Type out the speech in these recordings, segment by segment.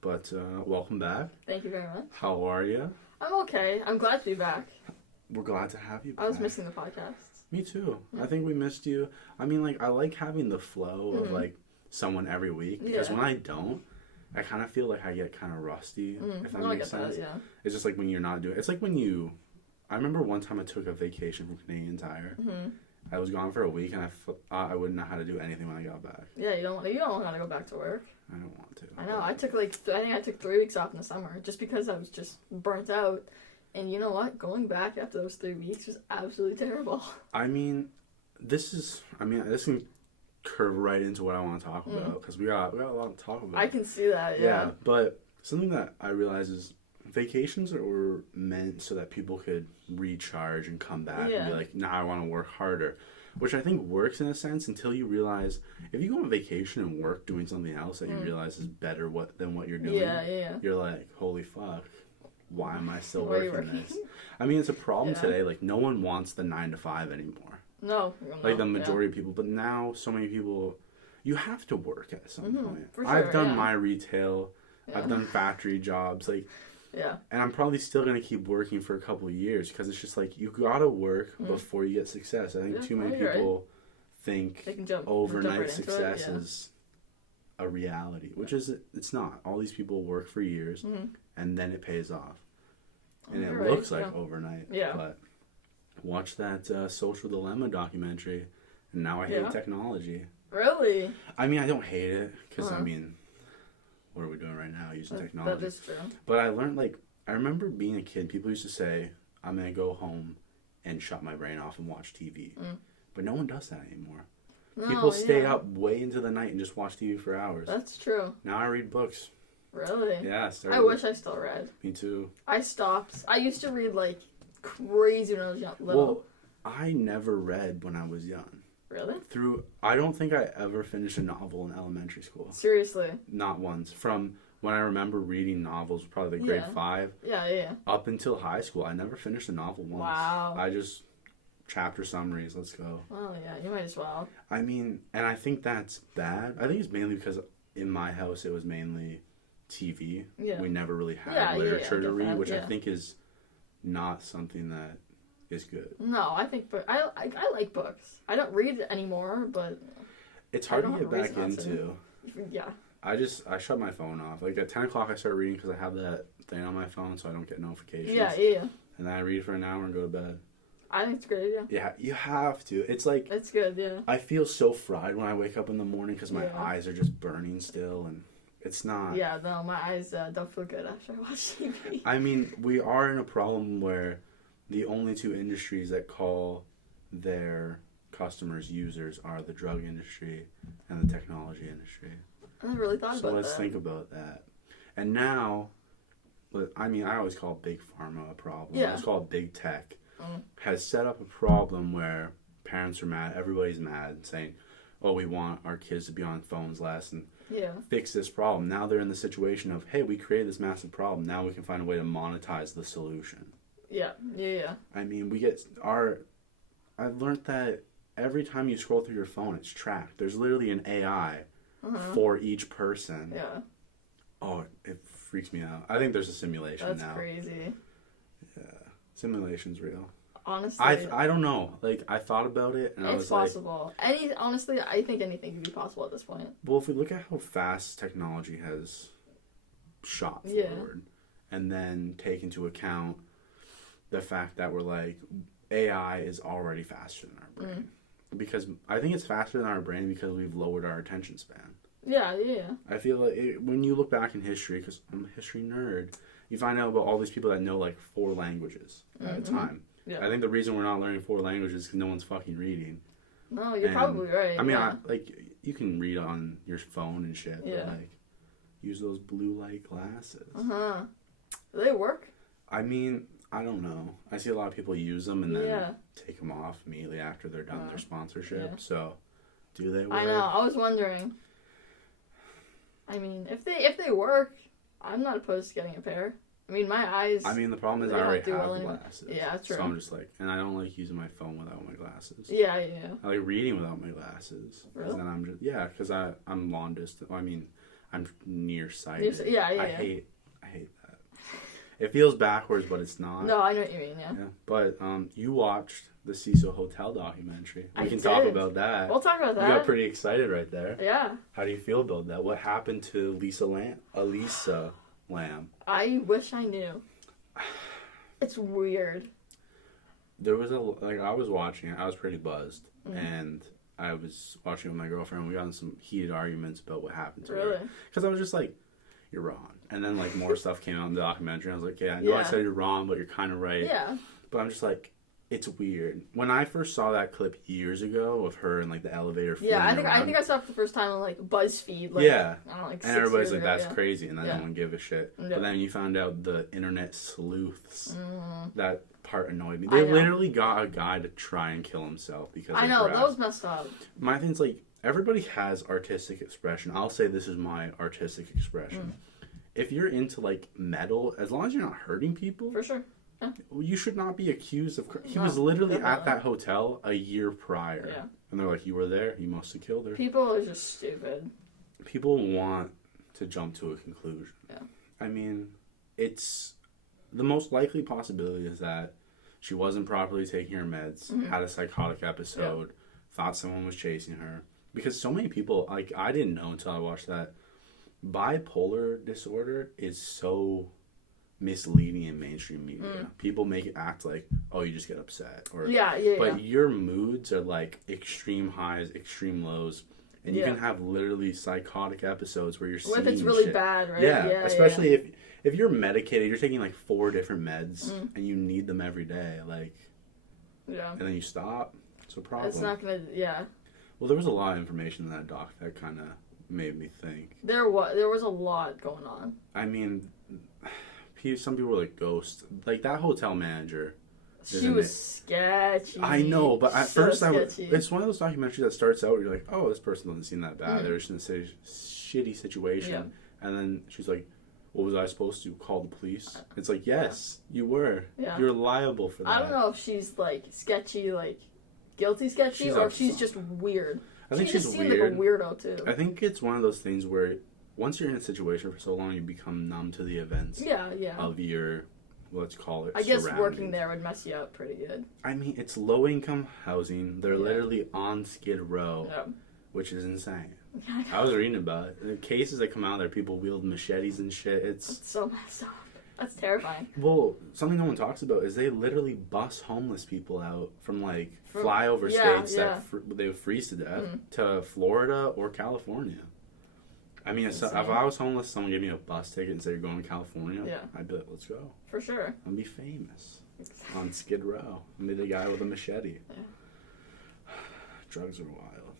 But welcome back. Thank you very much. How are you? I'm okay. I'm glad to be back. We're glad to have you back. I was missing the podcast. Me too. Yeah. I think we missed you. I mean, like, I like having the flow of, like, someone every week. Because when I don't, I kind of feel like I get kind of rusty, if that makes sense. That, yeah. It's just like when you're not doing it. It's like when you... I remember one time I took a vacation from Canadian Tire. I was gone for a week, and I wouldn't know how to do anything when I got back. Yeah, you don't want to go back to work. I don't want to. I know. I think I took 3 weeks off in the summer just because I was just burnt out. And you know what? Going back after those 3 weeks was absolutely terrible. I mean, this can curve right into what I want to talk about because we got a lot to talk about. I can see that, yeah. But something that I realize is vacations were meant so that people could recharge and come back and be like, now I want to work harder. Which I think works in a sense until you realize if you go on vacation and work doing something else that you realize is better than what you're doing, you're like, holy fuck, why am I still working this? I mean, it's a problem today. Like, no one wants the 9 to 5 anymore. No. Like, the majority of people. But now, so many people, you have to work at some point. For sure, I've done my retail. I've done factory jobs. Like, and I'm probably still going to keep working for a couple of years because it's just like, you got to work before you get success. I think too many people think overnight success is a reality, which is, it's not. All these people work for years and then it pays off. And it looks like overnight. Yeah. But watch that Social Dilemma documentary and now I hate technology. Really? I mean, I don't hate it because, I mean, what are we doing right now using technology? That is true. But I learned, like, I remember being a kid, people used to say, I'm going to go home and shut my brain off and watch TV. But no one does that anymore. No, people stay up way into the night and just watch TV for hours. That's true. Now I read books. Really? Yeah. I wish I still read. Me too. I stopped. I used to read like crazy when I was little. Well, I never read when I was young. Really? I don't think I ever finished a novel in elementary school. Seriously? Not once. From when I remember reading novels, probably like grade 5. Yeah. Up until high school, I never finished a novel once. Wow. I just chapter summaries. Let's go. Well, yeah, you might as well. I mean, and I think that's bad. I think it's mainly because in my house it was mainly TV. Yeah. We never really had literature to read, which I think is not something that is good. No, I think I like books. I don't read it anymore, but it's hard to get back into. Yeah. I shut my phone off. Like at 10 o'clock I start reading because I have that thing on my phone so I don't get notifications. Yeah. And then I read for an hour and go to bed. I think it's a great idea. Yeah, you have to. It's like... It's good, yeah. I feel so fried when I wake up in the morning because my eyes are just burning still and it's not... Yeah, no, my eyes don't feel good after I watch TV. I mean, we are in a problem where the only two industries that call their customers users are the drug industry and the technology industry. I never really thought about that. So let's think about that. And now, I mean, I always call big pharma a problem. I always call big tech. Has set up a problem where parents are mad, everybody's mad, saying, oh, we want our kids to be on phones less and fix this problem. Now they're in the situation of, hey, we created this massive problem. Now we can find a way to monetize the solution. Yeah. I mean, I've learned that every time you scroll through your phone, it's tracked. There's literally an AI for each person. Yeah. Oh, it freaks me out. I think there's a simulation now. That's crazy. Yeah. Simulation's real. Honestly. I don't know. Like, I thought about it, and I was like... It's possible. Honestly, I think anything could be possible at this point. Well, if we look at how fast technology has shot forward, and then take into account the fact that we're like, AI is already faster than our brain. Because I think it's faster than our brain because we've lowered our attention span. Yeah. I feel like when you look back in history, because I'm a history nerd, you find out about all these people that know like 4 languages at a time. Yeah. I think the reason we're not learning 4 languages is because no one's fucking reading. No, you're probably right. I mean, you can read on your phone and shit, but like, use those blue light glasses. Do they work? I mean, I don't know. I see a lot of people use them and then take them off immediately after they're done their sponsorship. Yeah. So, do they work? I know. I was wondering. I mean, if they work, I'm not opposed to getting a pair. I mean, my eyes... I mean, the problem is I already have glasses. Yeah, true. So I'm just like... And I don't like using my phone without my glasses. Yeah. I like reading without my glasses. Really? Then I'm just... Yeah, because I'm long distance. I mean, I'm nearsighted. Yeah. I hate that. It feels backwards, but it's not. No, I know what you mean, yeah. But you watched the Cecil Hotel documentary. We can talk about that. We'll talk about that. You got pretty excited right there. Yeah. How do you feel about that? What happened to Elisa Lam? I wish I knew. It's weird. There was I was watching it. I was pretty buzzed. And I was watching it with my girlfriend. We got in some heated arguments about what happened to her. Because I was just like, you're wrong. And then more stuff came out in the documentary. I was like, I know I said you're wrong, but you're kind of right. Yeah. But I'm just like, it's weird. When I first saw that clip years ago of her in the elevator. Yeah, I think I saw it for the first time on BuzzFeed. Yeah. I don't know, and everybody's like, that's crazy, and then no one gave a shit. Yeah. But then you found out the internet sleuths. That part annoyed me. They literally got a guy to try and kill himself because I know, that was messed up. My thing's everybody has artistic expression. I'll say this is my artistic expression. If you're into metal, as long as you're not hurting people, for sure. Yeah. You should not be accused of... He was literally at that hotel a year prior. Yeah. And they're like, you were there? You must have killed her. People are just stupid. People want to jump to a conclusion. Yeah. I mean, it's... The most likely possibility is that she wasn't properly taking her meds, had a psychotic episode, thought someone was chasing her. Because so many people... I didn't know until I watched that. Bipolar disorder is so... misleading in mainstream media. People make it act like, oh, you just get upset. Or But your moods are extreme highs, extreme lows. And you can have literally psychotic episodes where you're seeing if it's really shit. Bad, right? Yeah, especially if you're medicated, you're taking 4 different meds and you need them every day. And then you stop. It's a problem. It's not going to, Well, there was a lot of information in that doc that kind of made me think. There was a lot going on. I mean... Some people were like ghosts. That hotel manager. She was sketchy. I know, but at first it's one of those documentaries that starts out where you're like, oh, this person doesn't seem that bad. They're just in a shitty situation. Yeah. And then she's like, what was I supposed to? Call the police? It's like, yes, you were. Yeah. You're liable for that. I don't know if she's sketchy, guilty sketchy, or if she's just weird. I think she's seemed weird. Like a weirdo, too. I think it's one of those things where once you're in a situation for so long, you become numb to the events of your, let's call it, I guess working there would mess you up pretty good. I mean, it's low-income housing. They're literally on Skid Row, which is insane. I was reading about it. The cases that come out there, people wield machetes and shit. It's so messed up. That's terrifying. Well, something no one talks about is they literally bus homeless people out from flyover states that they would freeze to death to Florida or California. I mean, if I was homeless, someone gave me a bus ticket and said you're going to California, I'd be like, let's go. For sure. I'd be famous on Skid Row. I'd be the guy with a machete. Yeah. Drugs are wild.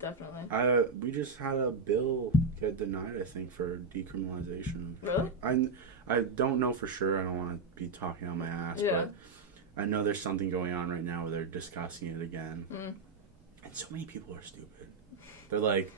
Definitely. We just had a bill get denied, I think, for decriminalization. Really? I don't know for sure. I don't want to be talking on my ass, but I know there's something going on right now where they're discussing it again. And so many people are stupid. They're like,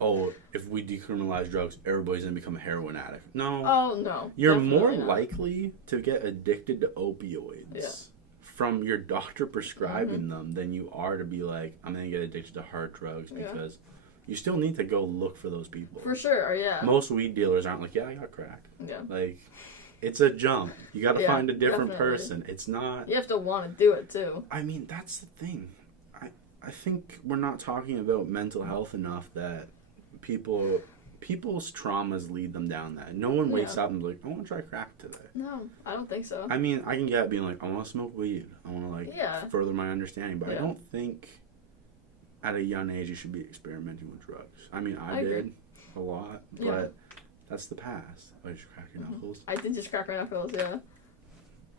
oh, if we decriminalize drugs, everybody's going to become a heroin addict. No. Oh, no. You're more likely to get addicted to opioids from your doctor prescribing them than you are to be like, I'm going to get addicted to hard drugs because you still need to go look for those people. For sure, yeah. Most weed dealers aren't like, I got crack. Yeah. It's a jump. You got to find a different person. It's not... You have to want to do it, too. I mean, that's the thing. I think we're not talking about mental health enough that... People's traumas lead them down that. No one wakes up and is like, I want to try crack today. No, I don't think so. I mean, I can get being like, I want to smoke weed. I want to further my understanding. But I don't think at a young age you should be experimenting with drugs. I mean, I did a lot, but that's the past. Oh, you should crack your knuckles? I did just crack my knuckles, yeah.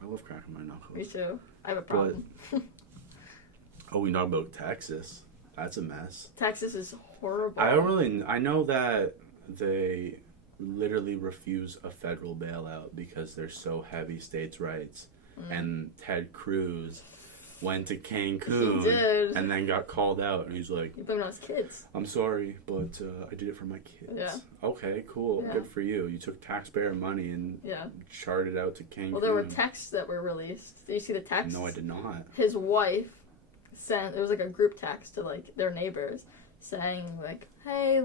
I love cracking my knuckles. Me too. I have a problem. We know about Texas. That's a mess. Texas is horrible. I know that they literally refuse a federal bailout because they're so heavy states' rights. And Ted Cruz went to Cancun and then got called out, and he's like, "You blamed it on his kids." I'm sorry, but I did it for my kids. Yeah. Okay, cool. Yeah. Good for you. You took taxpayer money and charted out to Cancun. Well, there were texts that were released. Did you see the text? No, I did not. His wife sent, it was a group text to their neighbors saying hey,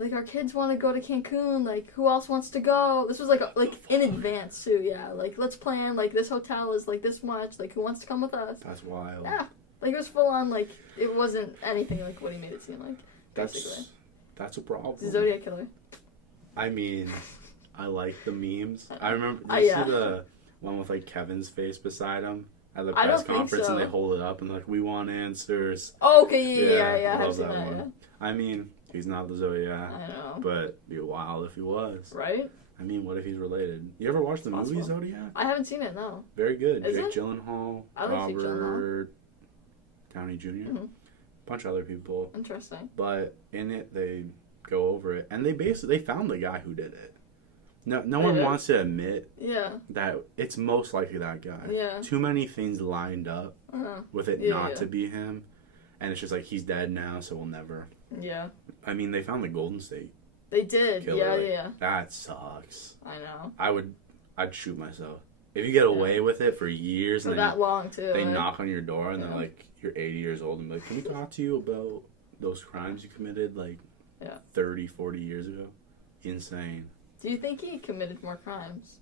like, our kids want to go to Cancun, like, who else wants to go? This was, like, in advance, too, yeah. Like, let's plan, like, this hotel is, like, this much, like, who wants to come with us? That's wild. Yeah. Like, it was full on, like, it wasn't anything like what he made it seem like, basically. That's a problem. Zodiac Killer. I mean, I like the memes. I remember, did you see the one with, like, Kevin's face beside him at the press conference, and they hold it up and, like, we want answers. Oh, okay, yeah. I love that one. Yeah. I mean, he's not the Zodiac. I know. But it'd be wild if he was. Right? I mean, what if he's related? You ever watched the movie Zodiac? I haven't seen it, no. Very good. Is Jake it? Gyllenhaal, Robert Downey Jr., a bunch of other people. Interesting. But in it, they go over it, and they found the guy who did it. No one wants to admit that it's most likely that guy. Yeah. Too many things lined up with it not to be him, and it's just like, he's dead now, so we'll never. Yeah. I mean, they found the Golden State. They did. Killer. Yeah. That sucks. I know. I'd shoot myself. If you get away with it for years, for and that long too, they knock on your door, and they're like, you're 80 years old, and be like, can we talk to you about those crimes you committed, like, 30, 40 years ago? Insane. Do you think he committed more crimes?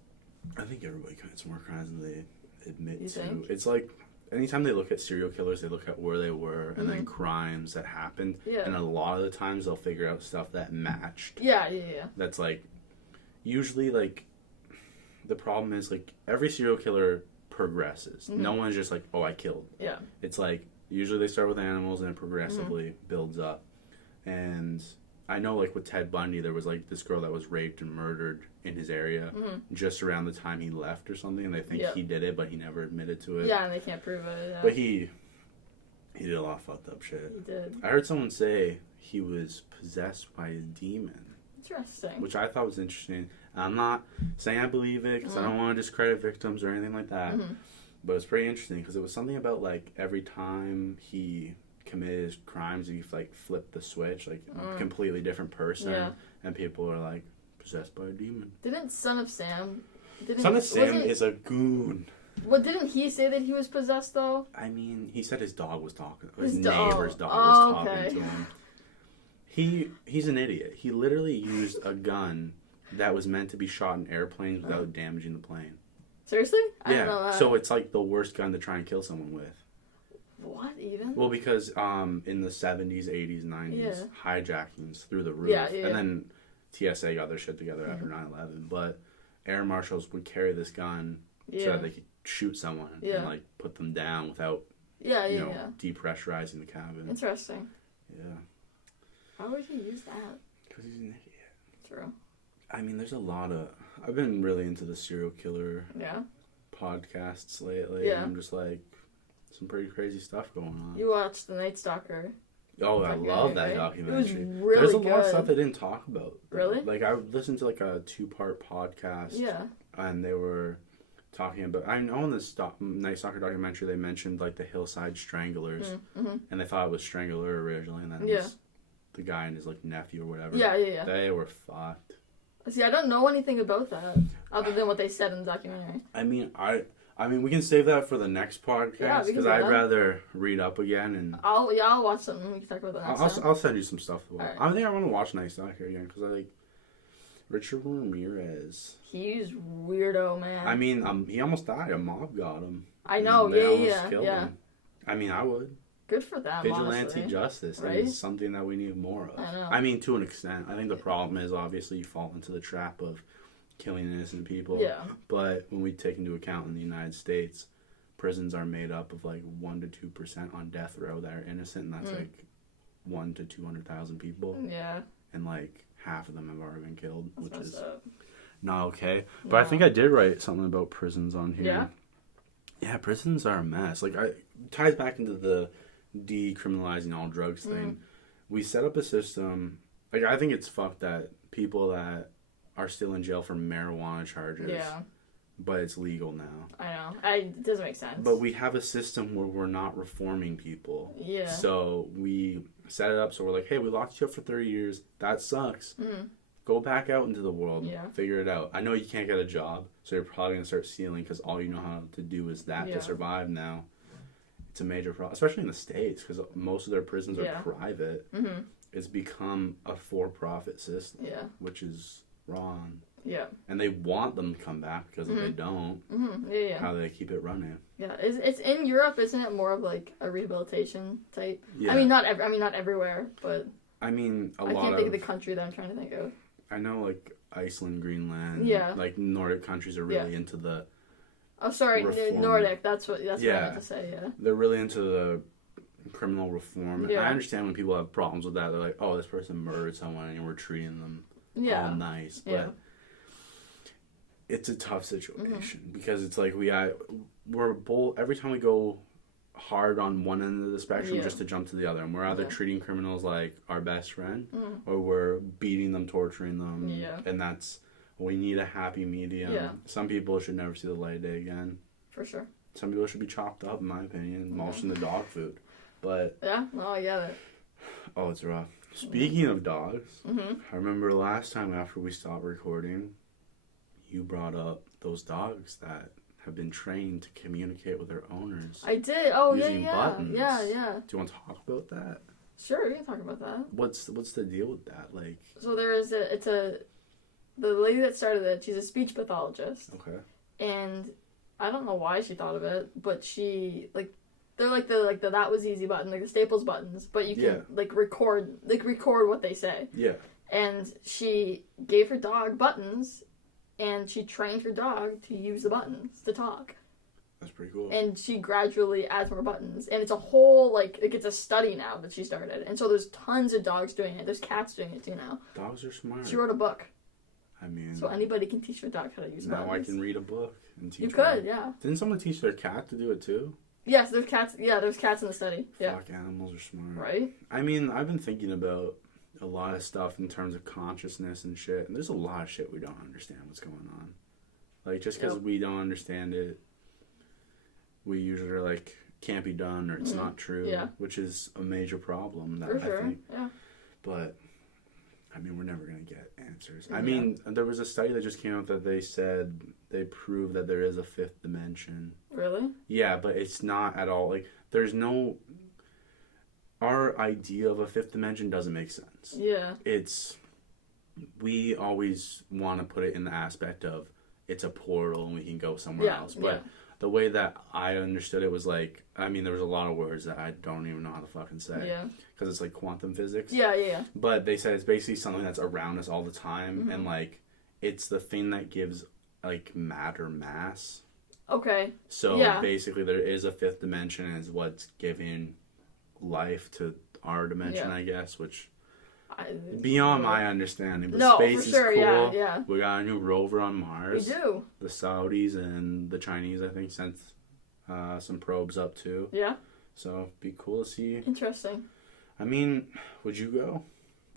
I think everybody commits more crimes than they admit to. Think? It's like, anytime they look at serial killers, they look at where they were and then crimes that happened. Yeah. And a lot of the times they'll figure out stuff that matched. Yeah. That's like, usually, like, the problem is, like, every serial killer progresses. No one's just like, oh, I killed. Yeah. It's like, usually they start with animals and it progressively builds up. And I know, like, with Ted Bundy, there was, like, this girl that was raped and murdered in his area just around the time he left or something, and they think he did it, but he never admitted to it. Yeah, and they can't prove it. Yeah. But he did a lot of fucked up shit. He did. I heard someone say he was possessed by a demon. Interesting. Which I thought was interesting. I'm not saying I believe it, because I don't want to discredit victims or anything like that. But it's pretty interesting, because it was something about, like, every time he committed crimes, he, like, flipped the switch, like, a completely different person, and people are, like, possessed by a demon. Didn't Son of Sam is a goon. Well, didn't he say that he was possessed, though? I mean, he said his dog was talking. His neighbor's dog was talking to him. He's an idiot. He literally used a gun that was meant to be shot in airplanes without damaging the plane. Seriously? I didn't know that. So it's like the worst gun to try and kill someone with. What, even? Well, because in the 70s, 80s, 90s, hijackings through the roof. And then TSA got their shit together after 9/11. But air marshals would carry this gun so that they could shoot someone and, like, put them down without, depressurizing the cabin. Interesting. Yeah. Why would he use that? Because he's an idiot. True. I mean, there's a lot of... I've been really into the serial killer podcasts lately. Yeah. And I'm just like, some pretty crazy stuff going on. You watched The Night Stalker. Oh, I love that documentary. It was really There's a good. lot of stuff they didn't talk about. Really? Like, I listened to, like, a 2-part podcast. Yeah. And they were talking about... I know in the Night Stalker documentary, they mentioned, like, the Hillside Stranglers. And they thought it was Strangler originally, and then it was the guy and his, like, nephew or whatever. Yeah. They were fucked. See, I don't know anything about that, other than what they said in the documentary. I mean, we can save that for the next podcast, because I'd rather read up again and... I'll watch something. We can talk about that next time. I'll send you some stuff. Right. I think I want to watch Night Stalker again, because I like Richard Ramirez. He's weirdo, man. I mean, he almost died. A mob got him. I know, They almost killed him. I mean, I would. Good for them, Vigilante honestly. justice is something that we need more of. I know. I mean, to an extent. I think the problem is, obviously, you fall into the trap of killing innocent people. Yeah. But when we take into account in the United States, prisons are made up of like 1% to 2% on death row that are innocent, and that's like 1 to 200,000 people. Yeah. And like half of them have already been killed, That's which is up. not okay. But I think I did write something about prisons on here. Yeah. Yeah, prisons are a mess. Like, it ties back into the decriminalizing all drugs thing. We set up a system. Like, I think it's fucked that people that are still in jail for marijuana charges. Yeah. But it's legal now. I know. It doesn't make sense. But we have a system where we're not reforming people. Yeah. So we set it up so we're like, hey, we locked you up for 30 years. That sucks. Go back out into the world. Yeah. Figure it out. I know you can't get a job, so you're probably going to start stealing because all you know how to do is that to survive now. It's a major problem, especially in the States, because most of their prisons are private. it's become a for-profit system. Yeah. Which is wrong. Yeah. And they want them to come back because if they don't, yeah. how do they keep it running? Yeah, it's in Europe, isn't it? More of like a rehabilitation type. Yeah. I mean, not everywhere, but. I mean, I can't think of the country that I'm trying to think of. I know, like Iceland, Greenland. Yeah. Like Nordic countries are really into the. Oh, sorry, Nordic. That's what I meant to say. Yeah. They're really into the criminal reform. Yeah. I understand when people have problems with that. They're like, "Oh, this person murdered someone, and we're treating them all nice." But it's a tough situation because it's like we're both every time we go hard on one end of the spectrum just to jump to the other, and we're either treating criminals like our best friend or we're beating them, torturing them, and we need a happy medium. Some people should never see the light of day again. For sure. Some people should be chopped up, in my opinion, mulched into dog food. But I get it. Oh, it's rough. Speaking of dogs, I remember last time after we stopped recording, you brought up those dogs that have been trained to communicate with their owners. I did. Oh, using buttons. Yeah. Do you want to talk about that? Sure, we can talk about that. What's the deal with that? Like, so the lady that started it, she's a speech pathologist. Okay. And I don't know why she thought of it, but she they're like the that was easy button, like the Staples buttons, but you can record what they say. Yeah. And she gave her dog buttons, and she trained her dog to use the buttons to talk. That's pretty cool. And she gradually adds more buttons, and it's a whole it's a study now that she started, and so there's tons of dogs doing it. There's cats doing it too now. Dogs are smart. She wrote a book. I mean, so anybody can teach their dog how to use buttons. Now I can read a book and teach. You could, yeah. Didn't someone teach their cat to do it too? Yes, there's cats. Yeah, there's cats in the study. Yeah. Fuck, animals are smart. Right? I mean, I've been thinking about a lot of stuff in terms of consciousness and shit, and there's a lot of shit we don't understand what's going on. Like, just because we don't understand it, we usually are like, can't be done, or it's not true, which is a major problem that I think. Yeah. But, I mean, we're never going to get answers. I mean, there was a study that just came out that they said they proved that there is a fifth dimension. Really? Yeah, but it's not at all. Like, there's no... Our idea of a fifth dimension doesn't make sense. Yeah. We always want to put it in the aspect of it's a portal and we can go somewhere else. But the way that I understood it was like, I mean, there was a lot of words that I don't even know how to fucking say. Yeah. Because it's like quantum physics. Yeah. But they said it's basically something that's around us all the time. And like, it's the thing that gives like matter mass. Okay. So basically there is a fifth dimension and is what's giving life to our dimension, I guess, which beyond my understanding. But space is cool. Yeah. We got a new rover on Mars. We do. The Saudis and the Chinese, I think, sent some probes up too. Yeah. So be cool to see. Interesting. I mean, would you go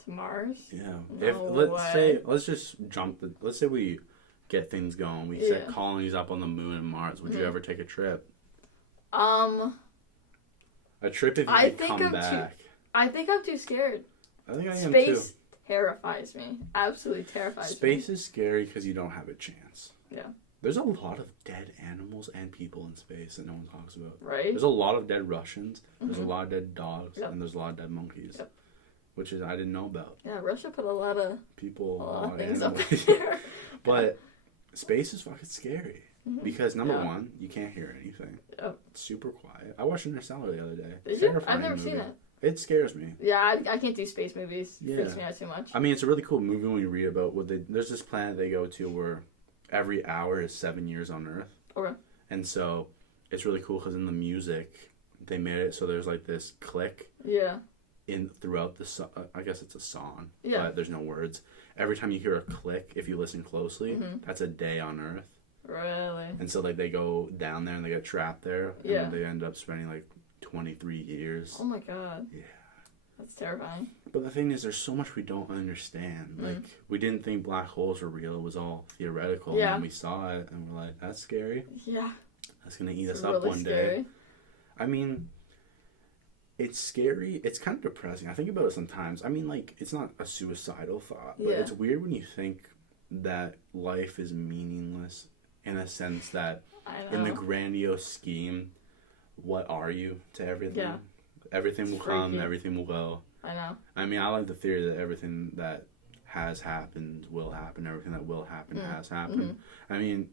to Mars? Yeah. Let's just jump. Let's say we get things going. We set colonies up on the moon and Mars. Would you ever take a trip? A trip if you could come back. I think I'm too scared. I think I am too. Space terrifies me. Absolutely terrifies me. Space is scary because you don't have a chance. Yeah. There's a lot of dead animals and people in space that no one talks about. Right. There's a lot of dead Russians. There's a lot of dead dogs. Yep. And there's a lot of dead monkeys. Yep. Which I didn't know about. Yeah, Russia put a lot of things up there. But space is fucking scary. Because number one, you can't hear anything. Yep. It's super quiet. I watched Interstellar the other day. Did you? I've never seen it. It scares me. Yeah, I can't do space movies. It freaks me out too much. I mean, it's a really cool movie when you read about there's this planet they go to where every hour is 7 years on Earth. Okay. And so it's really cool because in the music, they made it so there's like this click. Yeah. Throughout the I guess it's a song. Yeah. But there's no words. Every time you hear a click, if you listen closely, that's a day on Earth. Really? And so like they go down there and they get trapped there. And then they end up spending like 23 years. Oh my god. Yeah. That's terrifying. But the thing is, there's so much we don't understand. Like, we didn't think black holes were real. It was all theoretical. Yeah. And then we saw it and we're like, that's scary. Yeah. That's going to eat us up one day. I mean, it's scary. It's kind of depressing. I think about it sometimes. I mean, like, it's not a suicidal thought. But it's weird when you think that life is meaningless in a sense that in the grandiose scheme, what are you to everything? Yeah. Everything will come, everything will go. I know. I mean, I like the theory that everything that has happened will happen. Everything that will happen has happened. Mm-hmm. I mean,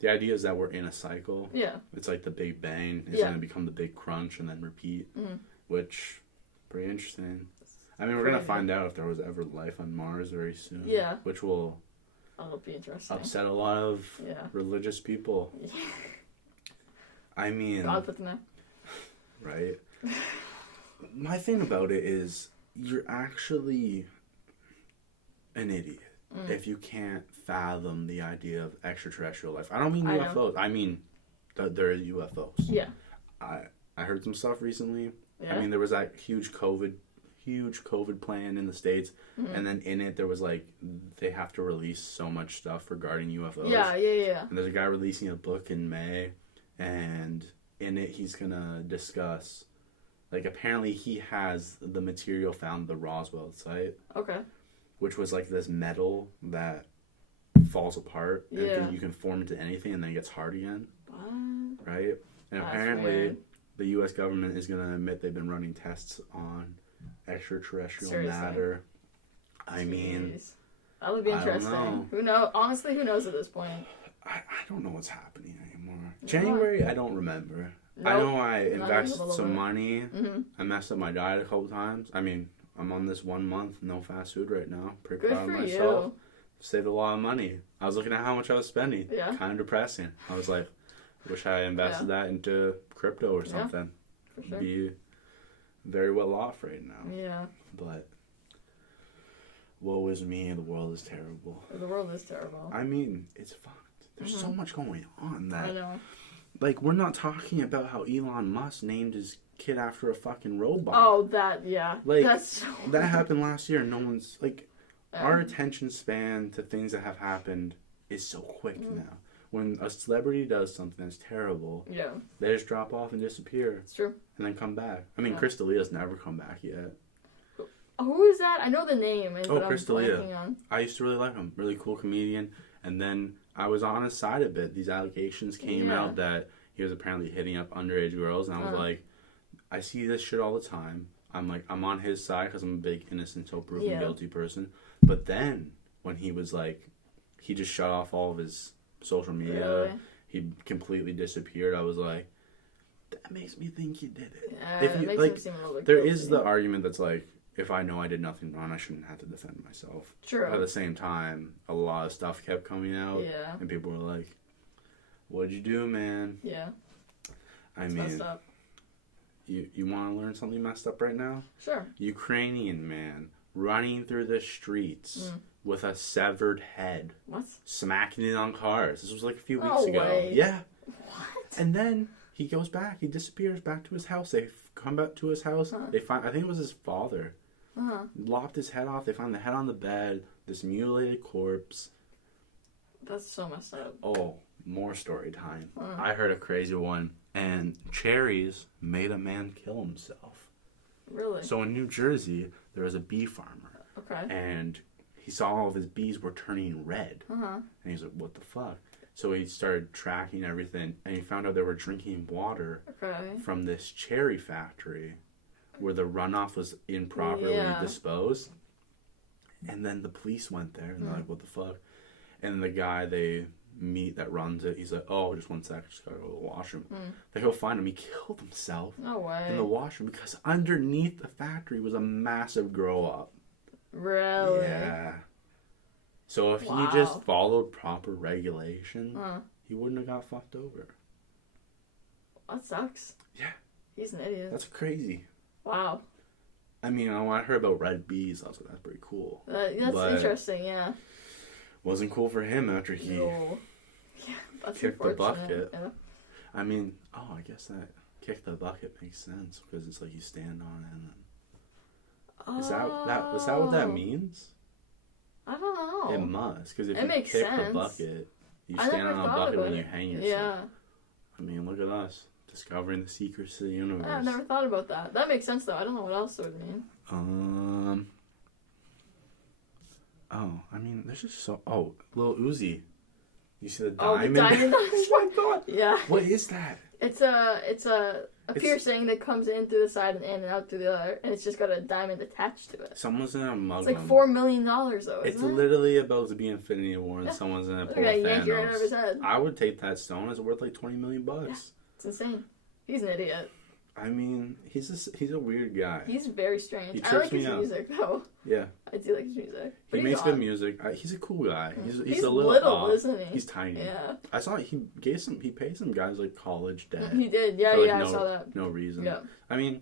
the idea is that we're in a cycle. Yeah. It's like the Big Bang is going to become the Big Crunch and then repeat, which pretty interesting. I mean, we're going to find out if there was ever life on Mars very soon. Yeah. Which will be interesting. Upset a lot of religious people. Yeah. I mean... God put them there. Right? My thing about it is you're actually an idiot if you can't fathom the idea of extraterrestrial life. I don't mean UFOs. I mean there are UFOs. Yeah. I heard some stuff recently. Yeah. I mean, there was that huge COVID plan in the States, and then in it there was like they have to release so much stuff regarding UFOs. Yeah. And there's a guy releasing a book in May, and in it he's gonna discuss, like, apparently he has the material found at the Roswell site. Okay. Which was like this metal that falls apart and you can form into anything and then it gets hard again. What? Right? And apparently the U.S. government is gonna admit they've been running tests on extraterrestrial matter. I mean, that would be interesting. Who knows? Honestly, who knows at this point? I don't know what's happening anymore. January, I don't remember. Nope. I know I invested some money. Mm-hmm. I messed up my diet a couple times. I mean, I'm on this 1 month no fast food right now. Pretty proud of myself. Saved a lot of money. I was looking at how much I was spending. Yeah. Kind of depressing. I was like, wish I invested that into crypto or something. Yeah, for sure. Be very well off right now. Yeah. But woe is me, the world is terrible. The world is terrible. I mean, it's fucked. There's so much going on that... I know. Like, we're not talking about how Elon Musk named his kid after a fucking robot. Oh, yeah. Like, that's so that happened last year. No one's, like... Our attention span to things that have happened is so quick now. When a celebrity does something that's terrible, they just drop off and disappear. It's true. And then come back. I mean, Chris D'Elia's never come back yet. Who is that? I know the name. Chris D'Elia. I used to really like him. Really cool comedian. And then I was on his side a bit. These allegations came out that he was apparently hitting up underage girls. And I was like, I see this shit all the time. I'm like, I'm on his side because I'm a big innocent until proven guilty person. But then when he was like, he just shut off all of his social media. Really? He completely disappeared. I was like, that makes me think he did it. Yeah, it makes him seem a little bit there is the argument that's like, if I know I did nothing wrong, I shouldn't have to defend myself. True. At the same time, a lot of stuff kept coming out. Yeah. And people were like, what'd you do, man? Yeah. I mean, messed up. You want to learn something messed up right now? Sure. Ukrainian man running through the streets with a severed head. What? Smacking it on cars. This was like a few weeks ago. Way. Yeah. What? And then he goes back. He disappears back to his house. They come back to his house. They find, I think it was his father. Lopped his head off. They find the head on the bed. This mutilated corpse. That's so messed up. Oh, more story time. I heard a crazy one. And cherries made a man kill himself. Really? So in New Jersey, there was a bee farmer. Okay. And he saw all of his bees were turning red. And he's like, what the fuck? So he started tracking everything. And he found out they were drinking water from this cherry factory where the runoff was improperly disposed. And then the police went there. And they're like, what the fuck? And the guy they meet that runs it, he's like, oh, just 1 sec, just gotta go to the washroom. They go find him. He killed himself. No way. In the washroom because underneath the factory was a massive grow up. Really? Yeah. So if he just followed proper regulation, he wouldn't have got fucked over. That sucks. Yeah. He's an idiot. That's crazy. Wow. I mean, when I heard about red bees, I was like, that's pretty cool. That's interesting, yeah. Wasn't cool for him after he kicked the bucket. Yeah. I mean, I guess that kick the bucket makes sense because it's like you stand on it and then... Is that what that means? I don't know. It must, because if you kick the bucket, you stand on a bucket when you hang yourself. Yeah. I mean, look at us, discovering the secrets of the universe. I've never thought about that. That makes sense, though. I don't know what else it would mean. I mean, there's just so... Oh, Lil Uzi. You see the diamond? Oh, the diamond. Oh my god. Yeah. What is that? It's a piercing that comes in through the side and out through the other, and it's just got a diamond attached to it. Someone's gonna mug It's like $4 million though. It's literally about to be Infinity War, and someone's gonna pull a Thanos. Right out of his head. I would take that stone. It's worth like $20 million. Yeah, it's insane. He's an idiot. I mean, he's a weird guy. He's very strange. I like his music though. Yeah, I do like his music. He makes good music. He's a cool guy. He's a little, isn't he? He's tiny. Yeah. I saw he paid some guys like college debt. He did. Yeah, for, I saw that. No reason. Yeah. I mean,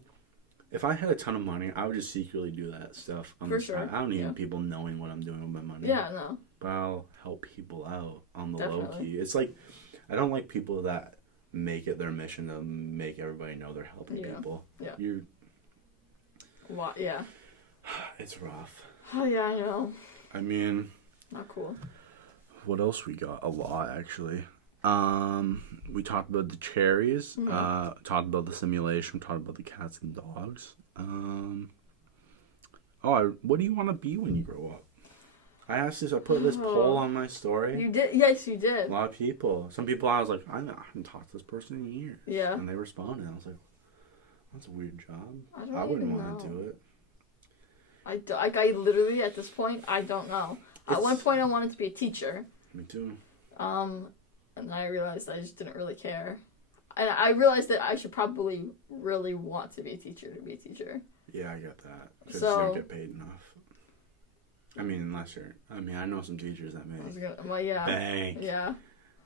if I had a ton of money, I would just secretly do that stuff. For sure. I don't need people knowing what I'm doing with my money. Yeah, no. But I'll help people out on the low key. It's like, I don't like people that make it their mission to make everybody know they're helping people. Yeah. What? Yeah. It's rough. Oh yeah, I know. I mean, not cool. What else we got? A lot actually. We talked about the cherries. Mm-hmm. Talked about the simulation. Talked about the cats and dogs. What do you want to be when you grow up? I asked this. I put this poll on my story. You did? Yes, you did. A lot of people. Some people I was like, I haven't talked to this person in years. Yeah. And they responded. I was like, that's a weird job. I wouldn't want to do it. I literally, at this point, I don't know. At one point, I wanted to be a teacher. Me too. And then I realized I just didn't really care. And I realized that I should probably really want to be a teacher to be a teacher. Yeah, I get that. Because you don't get paid enough. I mean, I know some teachers that make bank. Yeah.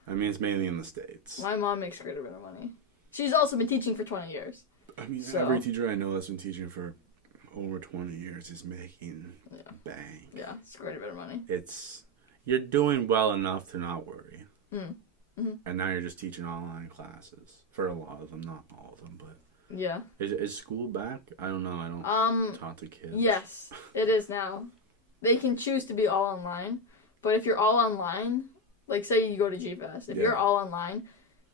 I mean, it's mainly in the States. My mom makes a great bit of money. She's also been teaching for 20 years. I mean, every teacher I know that's been teaching for over 20 years is making bank. Yeah, it's a great bit of money. You're doing well enough to not worry. Mm-hmm. And now you're just teaching online classes. For a lot of them, not all of them, but... Yeah. Is school back? I don't know. I don't talk to kids. Yes, it is now. They can choose to be all online, but if you're all online, like say you go to GFS, if you're all online,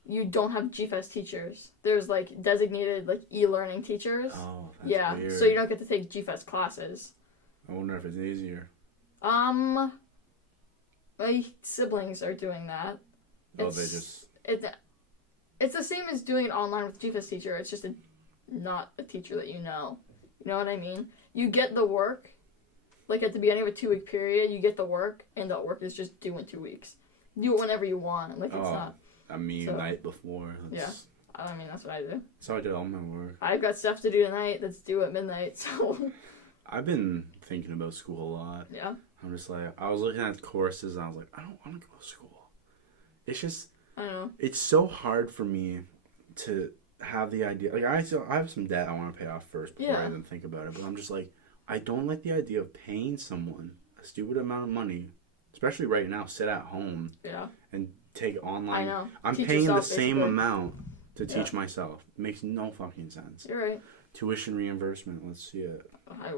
you don't have GFS teachers. There's like designated like e-learning teachers. Oh, that's weird. So you don't get to take GFS classes. I wonder if it's easier. My siblings are doing that. It's the same as doing it online with GFS teacher. It's just not a teacher that you know. You know what I mean? You get the work. Like, at the beginning of a 2-week period, you get the work, and the work is just due in 2 weeks. Do it whenever you want. Like, it's not... night before. I mean, that's what I do. So I did all my work. I've got stuff to do tonight that's due at midnight, so... I've been thinking about school a lot. Yeah? I'm just like... I was looking at courses, and I was like, I don't want to go to school. It's just... I know. It's so hard for me to have the idea... Like, I have some debt I want to pay off first before I even think about it, but I'm just like... I don't like the idea of paying someone a stupid amount of money, especially right now, sit at home and take online. I know. I'm paying the same amount to teach myself. It makes no fucking sense. You're right. Tuition reimbursement, let's see it.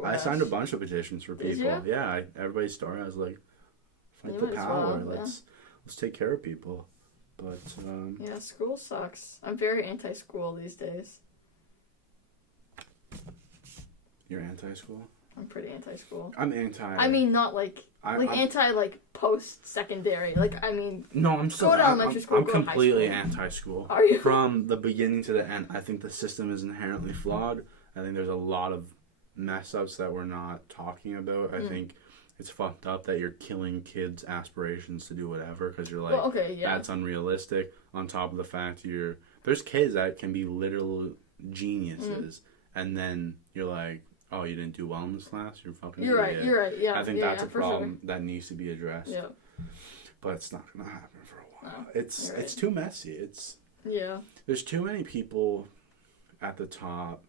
I signed a bunch of petitions for people. Did you? Yeah, everybody started. I was like, fight the power. Let's take care of people. But yeah, school sucks. I'm very anti-school these days. You're anti-school? I'm pretty anti-school. I'm anti. I mean, not I'm anti post-secondary. Like, I mean, no, I'm still go to elementary school. I'm completely anti-school. Are you? From the beginning to the end, I think the system is inherently flawed. I think there's a lot of mess ups that we're not talking about. I think it's fucked up that you're killing kids' aspirations to do whatever because you're like, that's unrealistic. On top of the fact there's kids that can be literal geniuses, and then you're like, oh, you didn't do well in this class? You're fucking idiot. You're right, yeah. I think that's a problem that needs to be addressed. Yeah. But it's not going to happen for a while. No, it's too messy. There's too many people at the top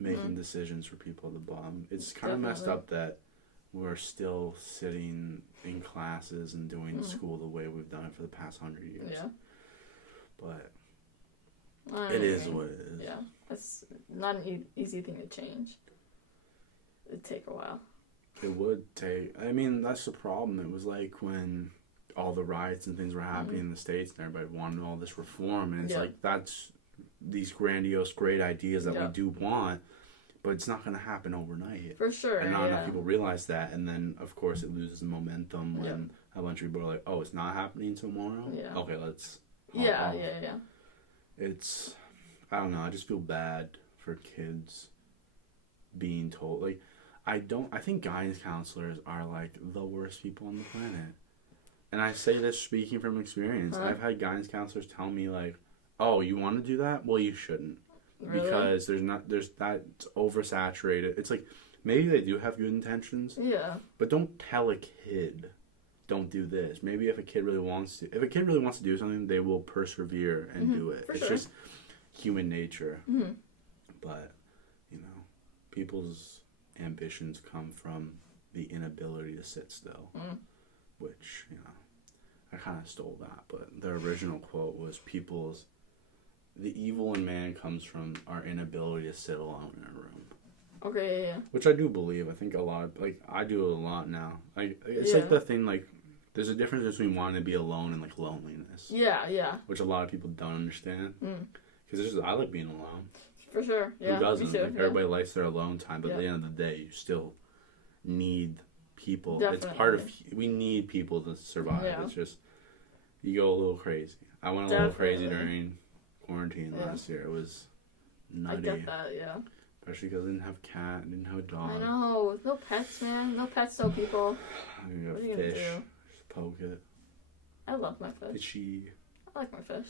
making decisions for people at the bottom. It's kind of messed up that we're still sitting in classes and doing school the way we've done it for the past 100 years. Yeah. But it is what it is. Yeah. That's not an easy thing to change. It'd take a while. It would take. I mean, that's the problem. It was like when all the riots and things were happening in the States and everybody wanted all this reform. And it's like, that's these grandiose, great ideas that we do want, but it's not going to happen overnight. For sure. And not enough people realize that. And then, of course, it loses momentum when a bunch of people are like, oh, it's not happening tomorrow? Yeah. Okay, let's... Yeah. It's... I don't know. I just feel bad for kids being told. Like, I think guidance counselors are, like, the worst people on the planet. And I say this speaking from experience. I've had guidance counselors tell me, like, oh, you want to do that? Well, you shouldn't. Really? Because there's that's oversaturated. It's like, maybe they do have good intentions. Yeah. But don't tell a kid, don't do this. Maybe if a kid really wants to do something, they will persevere and do it. It's just human nature. Mm-hmm. But, you know, people's ambitions come from the inability to sit still. Mm. Which, you know, I kind of stole that. But the original quote was the evil in man comes from our inability to sit alone in a room. Okay, yeah. Which I do believe. I think a lot, I do it a lot now. Like, it's like the thing, like, there's a difference between wanting to be alone and, like, loneliness. Yeah, yeah. Which a lot of people don't understand. Because I like being alone. For sure, yeah. Who doesn't? Like, everybody likes their alone time, but at the end of the day, you still need people. Definitely. It's part of, we need people to survive. Yeah. It's just, you go a little crazy. I went a little crazy during quarantine last year. It was nutty. I get that, yeah. Especially because I didn't have a cat, I didn't have a dog. I know. No pets, man. No pets, no people. I got a fish. Just poke it. I love my fish. Fishy. I like my fish.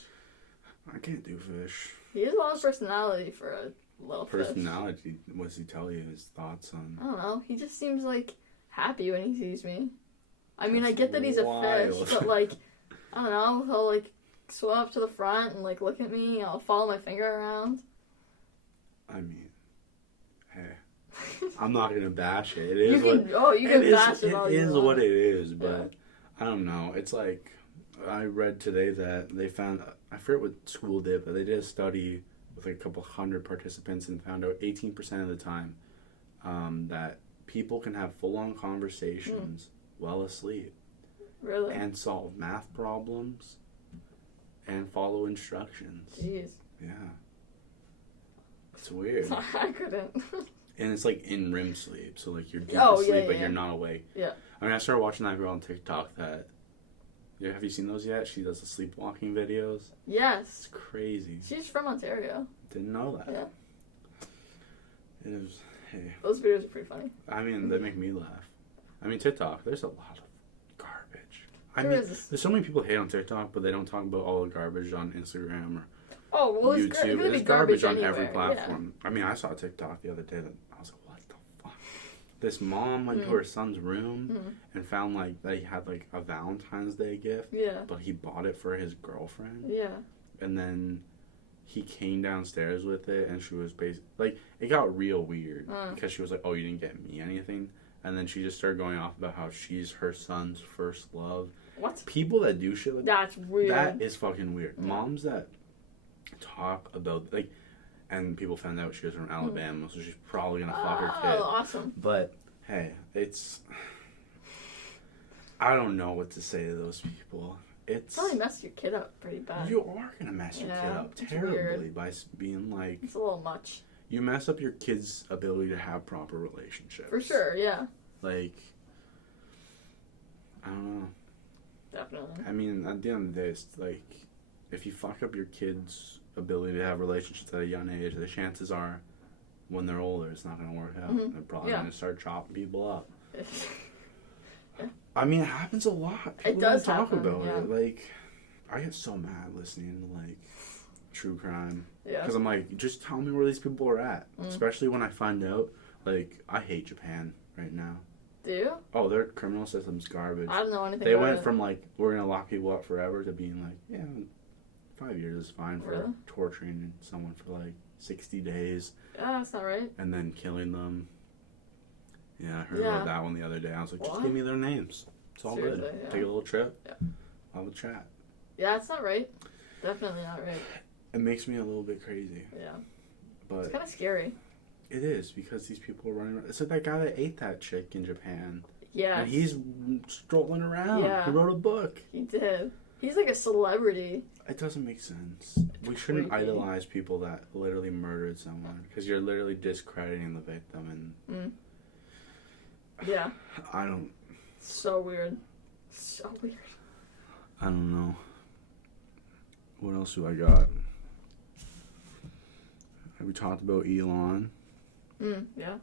I can't do fish. He has a lot of personality for a little fish. Personality? What does he tell you? His thoughts on... I don't know. He just seems, like, happy when he sees me. I mean, I get that he's a fish, but, like, I don't know. He'll, like, swim up to the front and, like, look at me. I'll follow my finger around. I mean... Hey, I'm not gonna bash it. It is you can bash it all you want. It is what it is, but I don't know. It's like I read today that they found, I forget what school did, but they did a study with like a couple hundred participants and found out 18% of the time that people can have full-on conversations while asleep. Really? And solve math problems and follow instructions. Jeez. Yeah. It's weird. I couldn't. And it's like in REM sleep, so like you're deep asleep, but you're not awake. Yeah. I mean, I started watching that girl on TikTok that. Yeah, have you seen those yet? She does the sleepwalking videos. Yes. It's crazy. She's from Ontario. Didn't know that. Yeah. It was. Hey. Those videos are pretty funny. I mean, they make me laugh. I mean, TikTok. There's a lot of garbage. There's so many people hate on TikTok, but they don't talk about all the garbage on Instagram or. Oh, well, YouTube. There's garbage on every platform. Yeah. I mean, I saw TikTok the other day that I was like, what the fuck? This mom went to her son's room and found, like, that he had, like, a Valentine's Day gift. Yeah. But he bought it for his girlfriend. Yeah. And then he came downstairs with it, and she was basically, like, it got real weird. Because she was like, oh, you didn't get me anything? And then she just started going off about how she's her son's first love. What? People that do shit like that. That's weird. That is fucking weird. Yeah. Moms that talk about, like, and people found out she was from Alabama, so she's probably gonna fuck her kid. Oh, awesome. But hey, I don't know what to say to those people. It's probably mess your kid up pretty bad. You are gonna mess your kid up terribly by being like, it's a little much. You mess up your kid's ability to have proper relationships. For sure, yeah. Like, I don't know. Definitely. I mean, at the end of the day, it's like, if you fuck up your kid's ability to have relationships at a young age, the chances are, when they're older, it's not going to work out. They're probably going to start chopping people up. I mean, it happens a lot. People don't talk about it. Like, I get so mad listening to, like, true crime. Yeah. Because I'm like, just tell me where these people are at. Especially when I find out, like, I hate Japan right now. Do you? Oh, their criminal system's garbage. I don't know anything about it. They went from, like, we're going to lock people up forever to being like, yeah, 5 years is fine for torturing someone for like 60 days. Yeah, that's not right. And then killing them. Yeah, I heard about that one the other day. I was like, just give me their names. It's all good. Yeah. Take a little trip. Yeah. I'll have a chat. Yeah, it's not right. Definitely not right. It makes me a little bit crazy. Yeah. But it's kind of scary. It is, because these people are running around. It's like that guy that ate that chick in Japan. Yeah. And he's strolling around. Yeah. He wrote a book. He did. He's like a celebrity. It doesn't make sense. We shouldn't idolize people that literally murdered someone, because you're literally discrediting the victim. And yeah, I don't. So weird. So weird. I don't know. What else do I got? Have we talked about Elon? Yeah.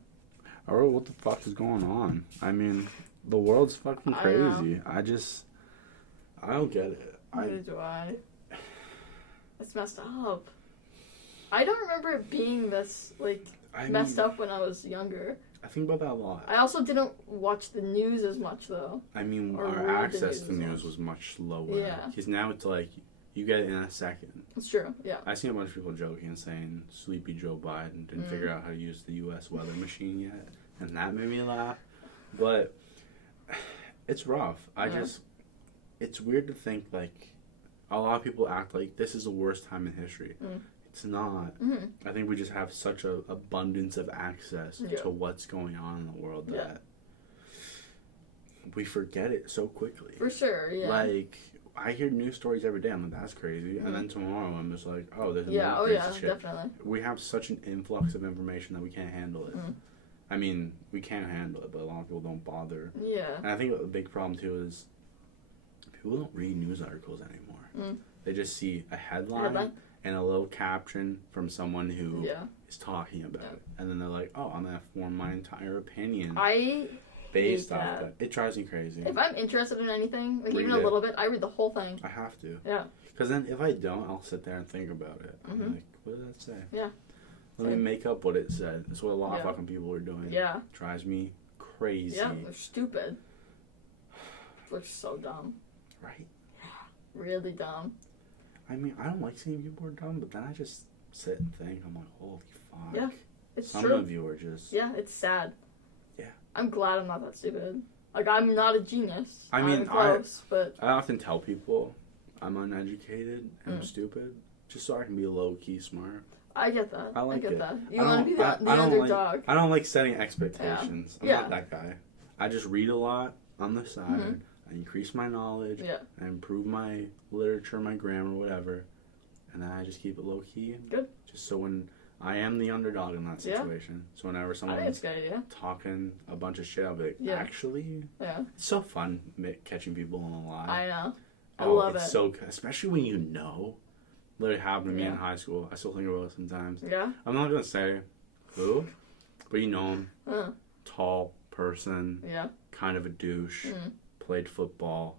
Or what the fuck is going on? I mean, the world's fucking crazy. I don't get it. Neither do I. It's messed up. I don't remember it being this, messed up when I was younger. I think about that a lot. I also didn't watch the news as much, though. I mean, our access to news was much lower. Yeah. Because now it's like, you get it in a second. It's true, yeah. I've seen a bunch of people joking and saying, sleepy Joe Biden didn't figure out how to use the U.S. weather machine yet. And that made me laugh. But it's rough. It's weird to think, a lot of people act like this is the worst time in history. It's not. I think we just have such an abundance of access to what's going on in the world that we forget it so quickly. For sure, yeah. I hear news stories every day. I'm like, that's crazy. And then tomorrow I'm just like, oh, there's another crazy shit. Definitely. We have such an influx of information that we can't handle it. I mean, we can handle it, but a lot of people don't bother. Yeah. And I think a big problem, too, is people don't read news articles anymore. They just see a headline and a little caption from someone who is talking about it. And then they're like, oh, I'm going to form my entire opinion based off that. It drives me crazy. If I'm interested in anything, even a little bit, I read the whole thing. I have to. Yeah. Because then if I don't, I'll sit there and think about it. I'm like, what did that say? Yeah. Let me make up what it said. That's what a lot of fucking people are doing. Yeah. Drives me crazy. Yeah, they're stupid. They're so dumb. Right? Yeah. Really dumb. I mean, I don't like seeing people are dumb, but then I just sit and think, I'm like, holy fuck. Yeah, it's true. Some of you are just... Yeah, it's sad. Yeah. I'm glad I'm not that stupid. I'm not a genius. I mean, I'm close, but... I often tell people I'm uneducated and I'm stupid, just so I can be low-key smart. I get that. I get that. You want to be the underdog. I don't like setting expectations. I'm not that guy. I just read a lot on the side. I increase my knowledge. Yeah. I improve my literature, my grammar, whatever. And then I just keep it low-key. Good. Just so when I am the underdog in that situation. So whenever someone's talking a bunch of shit, I'll be like, actually? Yeah. It's so fun catching people in a lie. I know. I love it. It's so good. Especially when you know. Literally happened to me in high school. I still think about it sometimes. Yeah? I'm not going to say who, but you know him. Tall person. Yeah. Kind of a douche. Played football.